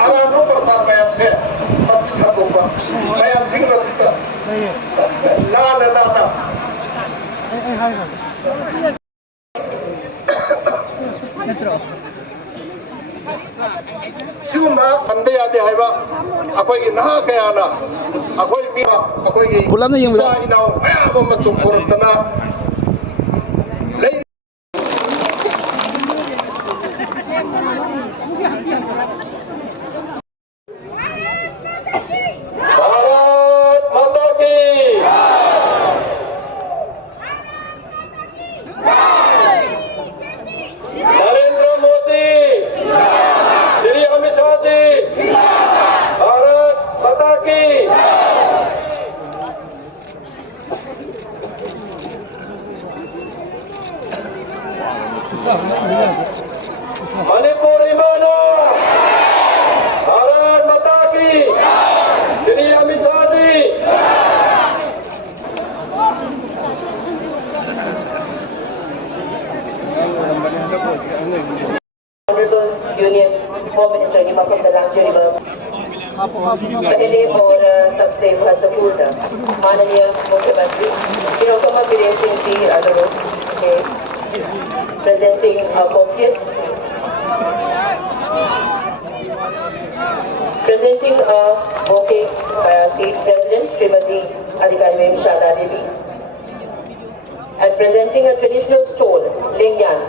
आवाजों प्रसार मैम से प्रतिशतों पर मैम सिंह लाल लाता सिगुम्बा अंदे आदि हाइबा अखोई नहा कयाना अखोई मिया अखोई पुलामना यंगलो सा इनाव मयाम मचुम पुरतना भारत माता की नरेंद्र मोदी श्री अमित शाह जी भारत माता की मणिपुर इमानो भारत माता की Shri Amit Shah ji Union Home Minister Imam Dalang River पहले और सबसे महत्वपूर्ण माननीय मुख्यमंत्री शिरोमणि वीरेंद्र सिंह जी अनुरोध के presenting a bouquet, presenting a bouquet by our state president Srimati Adhikari Shada Devi, and presenting a traditional stole Lingyan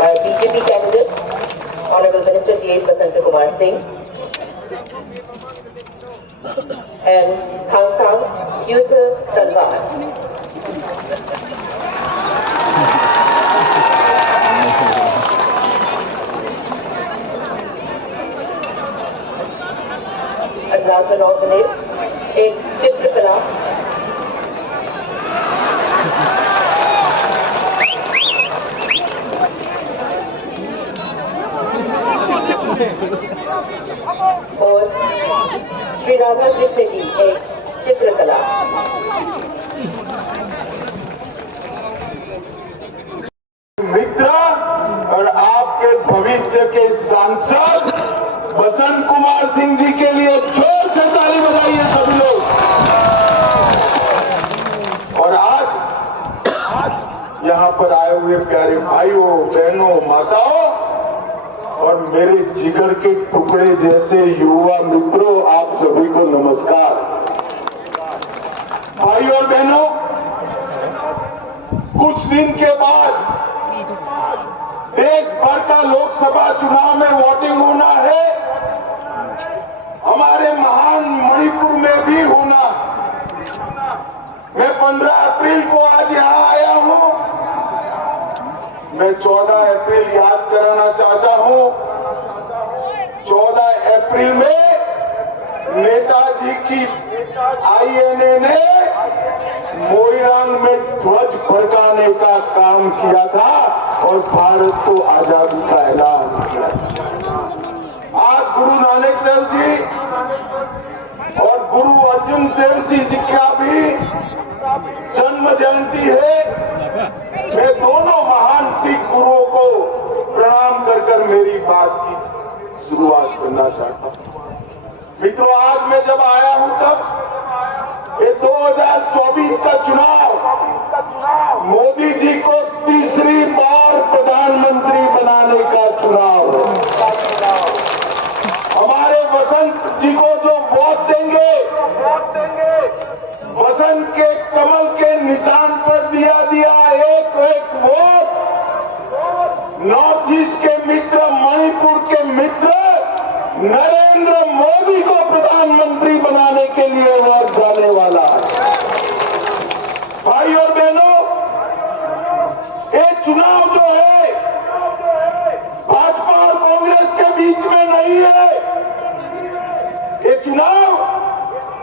by BJP candidate Honorable Minister G.H. Basanta Kumar Singh, and Khangsang Youth Salwar. And last but not least, एक चित्रकला और श्री राधा कृष्ण जी एक चित्रकला मित्र और आपके भविष्य के सांसद बसंत कुमार सिंह जी के लिए जोर से ताली बजाइए सभी लोग। और आज यहाँ पर आए हुए प्यारे भाइयों बहनों माताओं और मेरे जिगर के टुकड़े जैसे युवा मित्रों, आप सभी को नमस्कार। भाइयों और बहनों, कुछ दिन के बाद देश भर का लोकसभा चुनाव में वोटिंग होना है, हमारे महान मणिपुर में भी होना। मैं 15 अप्रैल को आज यहाँ आया हूँ। मैं 14 अप्रैल याद कराना चाहता हूँ। 14 अप्रैल में नेताजी की आईएनए ने मोइरांग में ध्वज फड़काने का काम किया था और भारत को आजादी का ऐलान किया। आज गुरु नानक देव जी और गुरु अर्जुन देव सिंह जी का भी जन्म जयंती है। मैं दोनों महान सिख गुरुओं को प्रणाम कर मेरी बात की शुरुआत करना चाहता हूं। मित्रों, आज मैं जब आया हूं तब ये 2024 का चुनाव मोदी जी को तीसरी बार प्रधानमंत्री बनाने का चुनाव है। हमारे वसंत जी को जो वोट देंगे, वसंत के कमल के निशान पर दिया एक वोट नॉर्थ ईस्ट के मित्र, मणिपुर के मित्र नरेंद्र मोदी को प्रधानमंत्री बनाने के लिए वोट जाने वाला है। भाई और बहनों, ये चुनाव जो है भाजपा और कांग्रेस के बीच में नहीं है। ये चुनाव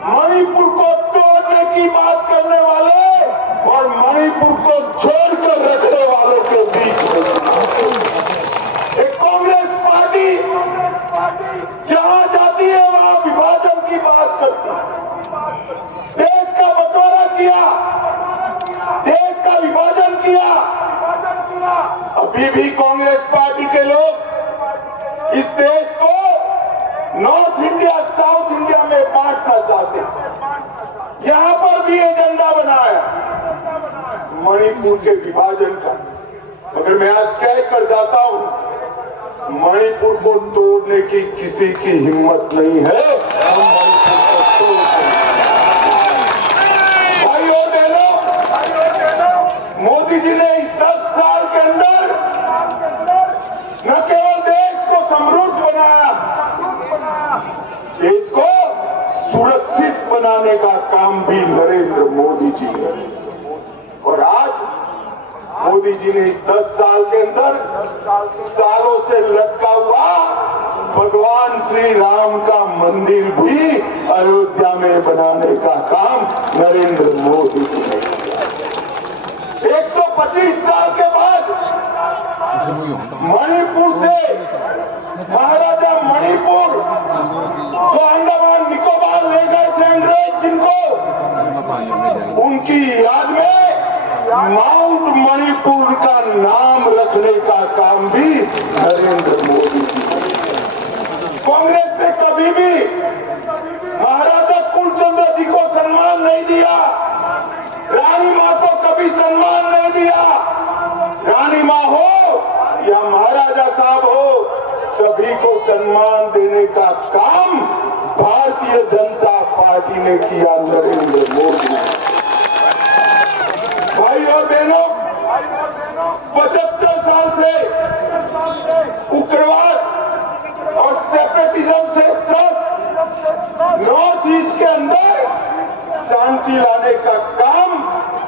मणिपुर को तोड़ने की बात करने वाले और मणिपुर को छोड़कर रखने वालों के बीच में। एक कांग्रेस पार्टी जहां जाती है वहां विभाजन की बात करती है। देश का बंटवारा किया, देश का विभाजन किया। अभी भी कांग्रेस पार्टी के लोग इस देश को नॉर्थ इंडिया साउथ इंडिया में बांटना चाहते हैं। यहां पर भी एजेंडा बनाया मणिपुर के विभाजन का। मगर मैं आज कह कर जाता हूं, मणिपुर को तोड़ने की किसी की हिम्मत नहीं है। हम मणिपुर को तोड़ देंगे। भाई और बहनों, मोदी जी ने इस 10 साल के अंदर न केवल देश को समृद्ध बनाया, देश को सुरक्षित बनाने का काम भी नरेंद्र मोदी जी ने। और आज मोदी जी ने इस 10 साल के अंदर सालों से लटका हुआ भगवान श्री राम का मंदिर भी अयोध्या में बनाने का काम नरेंद्र मोदी जी ने किया। 125 साल के बाद मणिपुर से महाराजा मणिपुर जो अंडमान निकोबार ले गए थे अंग्रेज, जिनको उनकी याद में माउंट मणिपुर का नाम रखने का काम भी नरेंद्र मोदी जी। कांग्रेस ने कभी भी महाराजा कुलचंद्र जी को सम्मान नहीं दिया, रानी मां को कभी सम्मान नहीं दिया। रानी मां हो या महाराजा साहब हो, सभी को सम्मान देने का काम भारतीय जनता पार्टी ने किया, नरेंद्र मोदी ने। भाई और बहनों, 75 साल से उग्रवाद और सेपरेटिज्म से त्रस्त नॉर्थ ईस्ट के अंदर शांति लाने का काम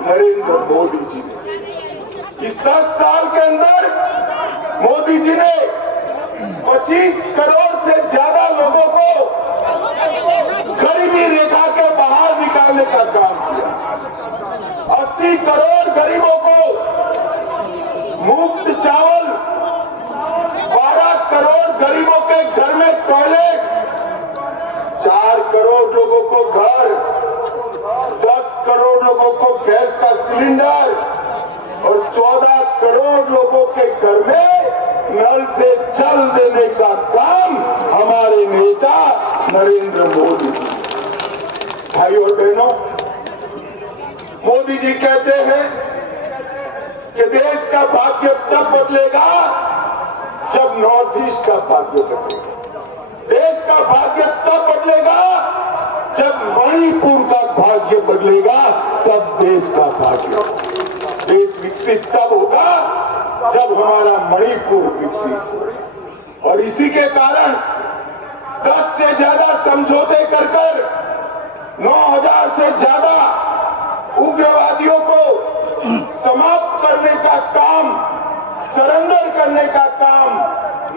नरेंद्र मोदी जी ने। इस 10 साल के अंदर मोदी जी ने 25 करोड़ से ज्यादा लोगों को गरीबी रेखा के बाहर निकालने का काम किया। 80 करोड़ गरीबों को मुफ्त चावल, 12 करोड़ गरीबों के घर में टॉयलेट, 4 करोड़ लोगों को घर, 10 करोड़ लोगों को गैस का सिलेंडर और 14 करोड़ लोगों के घर में नल से जल देने का काम हमारे नेता नरेंद्र मोदी जी। भाई और बहनों, मोदी जी कहते हैं कि देश का भाग्य तब बदलेगा जब नॉर्थ ईस्ट का भाग्य बदलेगा। देश का भाग्य तब बदलेगा जब मणिपुर का भाग्य बदलेगा, तब देश का भाग्य। देश विकसित तब होगा जब हमारा मणिपुर विकसित हो। और इसी के कारण 10 से ज्यादा समझौते कर 9,000 से ज्यादा उग्रवादियों को समाप्त करने का काम, सरेंडर करने का काम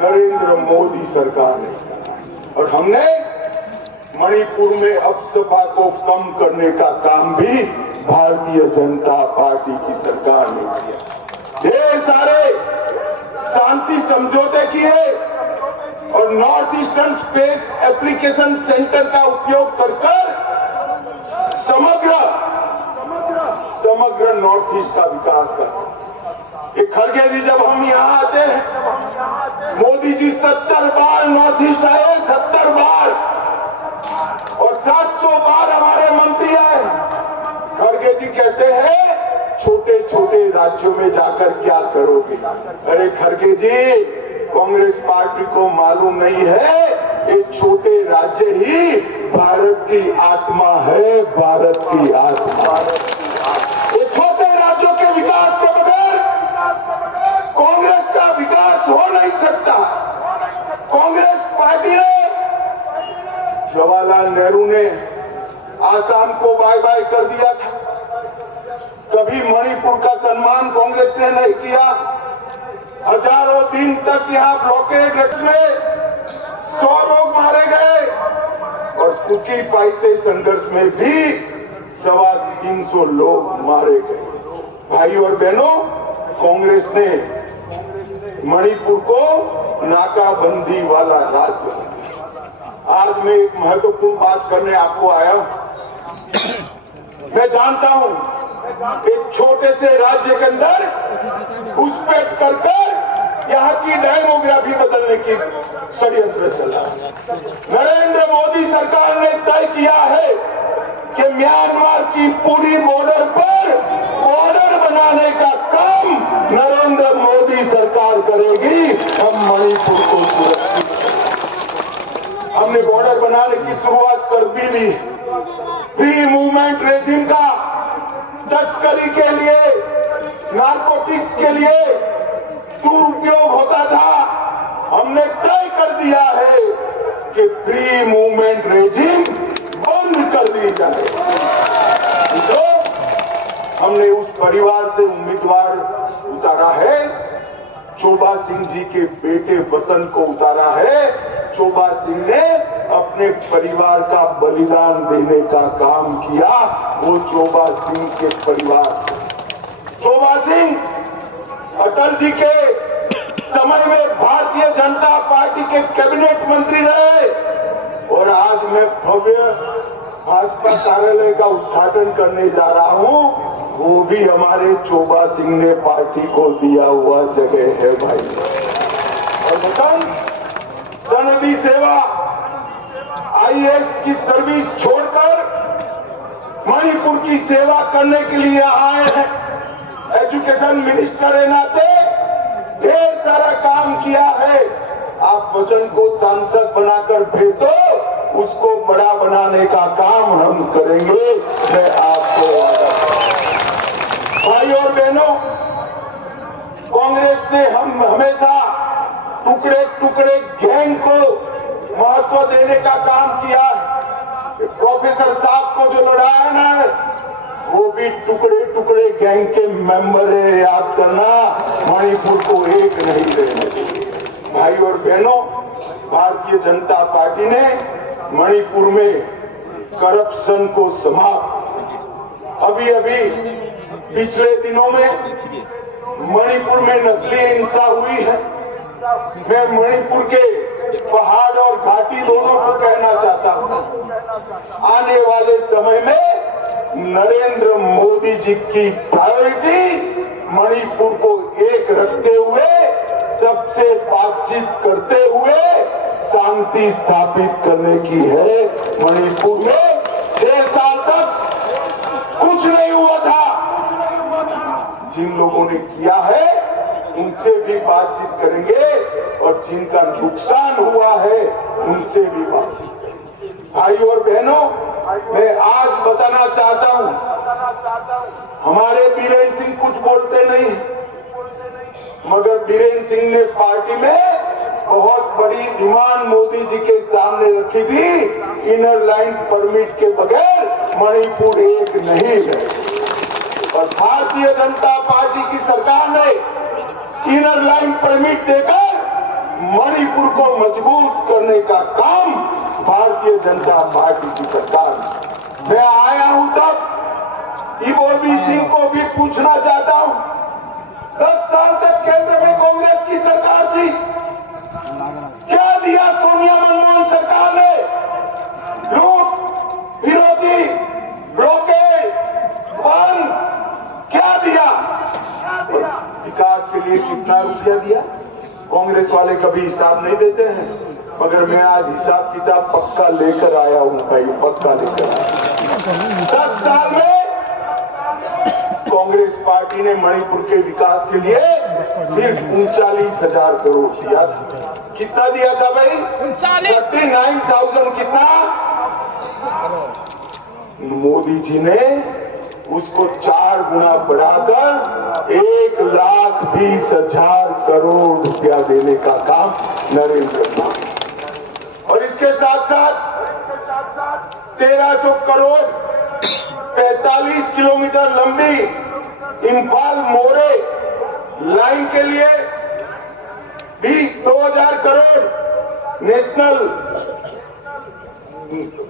नरेंद्र मोदी सरकार ने किया। और हमने मणिपुर में अफसफा को कम करने का काम भी भारतीय जनता पार्टी की सरकार ने किया। ढेर सारे शांति समझौते किए और north eastern space application centre का उपयोग कर समग्र नॉर्थ ईस्ट का विकास कर। ये खड़गे जी, जब हम यहाँ आते हैं, मोदी जी 70 बार नॉर्थ ईस्ट आए, 70 बार, और 700 बार हमारे मंत्री आए। खड़गे जी कहते हैं छोटे छोटे राज्यों में जाकर क्या करोगे? अरे खड़गे जी, कांग्रेस पार्टी को मालूम नहीं है, ये छोटे राज्य ही भारत की आत्मा है, भारत की आत्मा। ये छोटे राज्यों के विकास के बगैर कांग्रेस का विकास हो नहीं सकता। कांग्रेस पार्टी ने, जवाहरलाल नेहरू ने आसाम को बाय बाय कर दिया था, कभी मणिपुर का सम्मान कांग्रेस ने नहीं किया। हजारों दिन तक यहाँ ब्लॉकेड में 100 लोग मारे गए और कुकी पाइते संघर्ष में भी 350 लोग मारे गए। भाई और बहनों, कांग्रेस ने मणिपुर को नाकाबंदी वाला राज्य। आज मैं एक महत्वपूर्ण बात करने आपको आया हूं। मैं जानता हूं एक छोटे से राज्य के अंदर घुसपैठ कर यहाँ की डेमोग्राफी बदलने की षड्यंत्र चला। नरेंद्र मोदी सरकार ने तय किया है कि म्यांमार की पूरी बॉर्डर पर बॉर्डर बनाने का काम नरेंद्र मोदी सरकार करेगी। हम मणिपुर को सुरक्षित, हमने बॉर्डर बनाने की शुरुआत कर दी। फ्री मूवमेंट रेजिम का तस्करी के लिए, नारकोटिक्स के लिए दुरुपयोग होता था, हमने तय कर दिया है कि फ्री मूवमेंट रेजिम बंद कर दी जाए। तो हमने उस परिवार से उम्मीदवार उतारा है, चोबा सिंह जी के बेटे वसंत को उतारा है। चोबा सिंह ने अपने परिवार का बलिदान देने का काम किया। वो चोबा सिंह के परिवार, चोबा सिंह अटल जी के समय में भारतीय जनता पार्टी के कैबिनेट मंत्री रहे और आज मैं भव्य भाजपा कार्यालय का उद्घाटन करने जा रहा हूं, वो भी हमारे चोबा सिंह ने पार्टी को दिया हुआ जगह है भाई। और बताऊं, सनदी सेवा आईएएस की सर्विस छोड़कर मणिपुर की सेवा करने के लिए आए हैं। एजुकेशन मिनिस्टर के नाते ढेर सारा काम किया है। आप वसंत को सांसद बनाकर भेज दो, उसको बड़ा बनाने का काम हम करेंगे। मैं आपको भाई और बहनों, कांग्रेस ने हम हमेशा टुकड़े टुकड़े गैंग को महत्व देने का काम किया। प्रोफेसर साहब को जो लड़ाया ना, वो भी टुकड़े टुकड़े गैंग के मेंबर है, याद करना। मणिपुर को एक नहीं लेने। भाई और बहनों, भारतीय जनता पार्टी ने मणिपुर में करप्शन को समाप्त, अभी पिछले दिनों में मणिपुर में नस्लीय हिंसा हुई है। मैं मणिपुर के पहाड़ और घाटी दोनों को कहना चाहता हूं, आने वाले समय में नरेंद्र मोदी जी की प्रायोरिटी मणिपुर को एक रखते हुए, सबसे बातचीत करते हुए शांति स्थापित करने की है। मणिपुर में 6 साल तक कुछ नहीं हुआ था। जिन लोगों ने किया है उनसे भी बातचीत करेंगे और जिनका नुकसान हुआ है उनसे भी बातचीत करेंगे। भाई और बहनों, मैं आज बताना चाहता हूं, हमारे बीरेन सिंह कुछ बोलते नहीं, मगर बीरेन सिंह ने पार्टी में बहुत बड़ी डिमांड मोदी जी के सामने रखी थी। इनर लाइन परमिट के बगैर मणिपुर एक नहीं है और भारतीय जनता पार्टी की सरकार ने इनर लाइन परमिट देकर मणिपुर को मजबूत करने का काम भारतीय जनता पार्टी की सरकार। मैं आया हूं तब इबोबी सिंह को भी पूछना चाहता हूं, 10 साल तक केंद्र में कांग्रेस की सरकार थी, क्या दिया सोनिया मनमोहन सरकार ने? लूट, विरोधी, ब्लॉकेड, बंद, क्या दिया? विकास के लिए कितना रुपया दिया? कांग्रेस वाले कभी हिसाब नहीं देते हैं, मगर मैं आज हिसाब किताब पक्का लेकर आया हूं भाई, पक्का लेकर आया। 10 साल में कांग्रेस पार्टी ने मणिपुर के विकास के लिए सिर्फ 39,000 करोड़ दिया। कितना दिया था भाई? 39,000। कितना? मोदी जी ने उसको 4 गुना बढ़ाकर 1,20,000 करोड़ रुपया देने का काम नरेंद्र मोदी। और इसके साथ साथ 1,300 करोड़ 45 किलोमीटर लंबी इम्फाल मोरे लाइन के लिए भी 2,000 करोड़,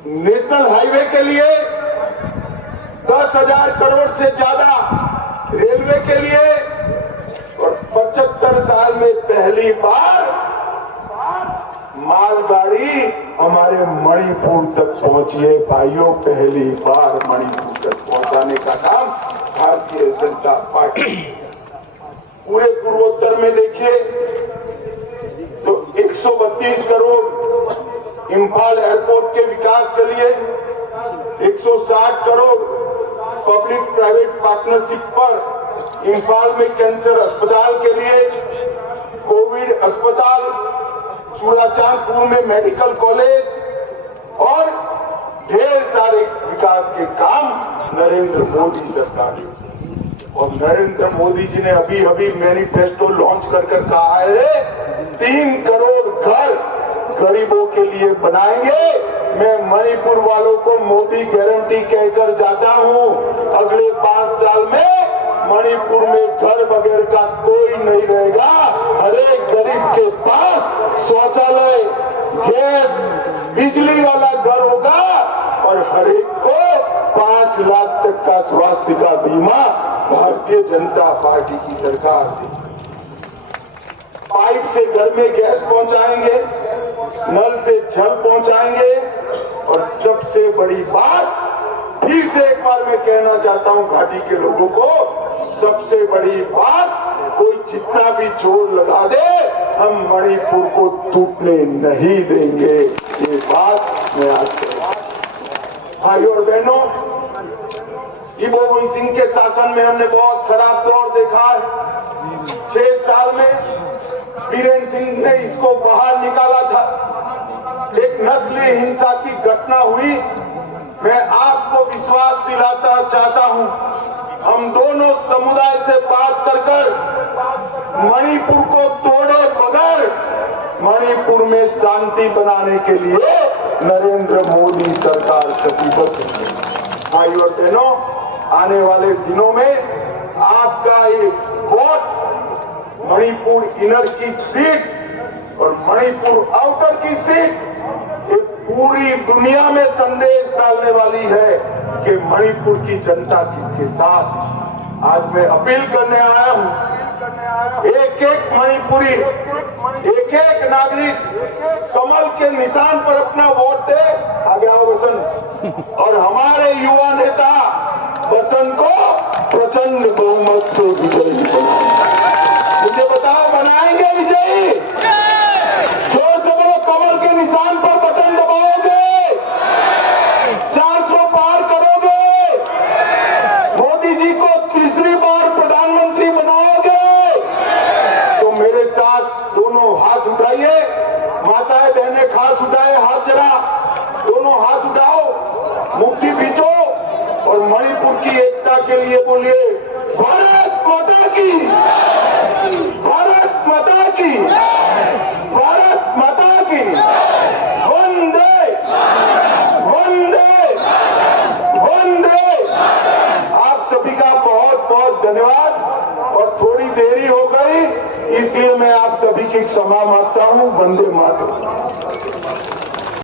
नेशनल हाईवे के लिए 10,000 करोड़ से ज्यादा, रेलवे के लिए, और 75 साल में पहली बार मालगाड़ी हमारे मणिपुर तक पहुंची है भाइयों। पहली बार मणिपुर तक पहुंचाने का काम भारतीय जनता पार्टी। पूरे पूर्वोत्तर में देखिए तो 132 करोड़ इंफाल एयरपोर्ट के विकास के लिए 160 करोड़ पब्लिक प्राइवेट पार्टनरशिप पर, इंफाल में कैंसर अस्पताल के लिए, कोविड अस्पताल, चूड़ाचांदपुर में मेडिकल कॉलेज और ढेर सारे विकास के काम नरेंद्र मोदी सरकार ने। और नरेंद्र मोदी जी ने अभी मैनिफेस्टो लॉन्च कर कहा है 3 करोड़ घर गरीबों के लिए बनाएंगे। मैं मणिपुर वालों को मोदी गारंटी कहकर जाता हूं, अगले 5 साल में मणिपुर में घर वगैरह का कोई नहीं रहेगा। हर एक गरीब के पास शौचालय, गैस, बिजली वाला घर होगा और हर एक को 5 लाख तक का स्वास्थ्य का बीमा भारतीय जनता पार्टी की सरकार दी। पाइप से घर में गैस पहुंचाएंगे, नल से जल पहुंचाएंगे और सबसे बड़ी बात, फिर से एक बार मैं कहना चाहता हूं घाटी के लोगों को, सबसे बड़ी बात, कोई जितना भी जोर लगा दे हम मणिपुर को टूटने नहीं देंगे। ये बात मैं आज भाई और बहनों, इबो गोई सिंह के शासन में हमने बहुत खराब दौर देखा है। 6 साल में बीरेन सिंह ने इसको बाहर निकाला था। एक नस्लीय हिंसा की घटना हुई। मैं आपको विश्वास दिलाता चाहता हूं, हम दोनों समुदाय से बात कर मणिपुर को तोड़े बगैर मणिपुर में शांति बनाने के लिए नरेंद्र मोदी सरकार प्रतिबद्ध है। भाई और बहनों, आने वाले दिनों में आपका ये वोट मणिपुर इनर की सीट और मणिपुर आउटर की सीट ये पूरी दुनिया में संदेश डालने वाली है कि मणिपुर की जनता किसके साथ। आज मैं अपील करने आया हूं, एक एक मणिपुरी, एक एक नागरिक कमल के निशान पर अपना वोट दे। आगे आओ बसंत, और हमारे युवा नेता बसंत को प्रचंड बहुमत से विजयी बनाए। मुझे बताओ, बनाएंगे विजयी? जोर से बोलो, कमल के निशान पर बटन दबाओगे? 400 पार करोगे? मोदी जी को तीसरी बार प्रधानमंत्री बनाओगे? तो मेरे साथ दोनों हाथ उठाइए। माताएं बहनें खास उठाए हाथ, जरा दोनों हाथ उठाओ, मुट्ठी बीचो और मणिपुर की एकता के लिए बोलिए भारत माता की, भारत माता की, भारत माता की, वंदे वंदे वंदे। आप सभी का बहुत बहुत धन्यवाद। और थोड़ी देरी हो गई, इसलिए मैं आप सभी की क्षमा मांगता हूं। वंदे मातरम।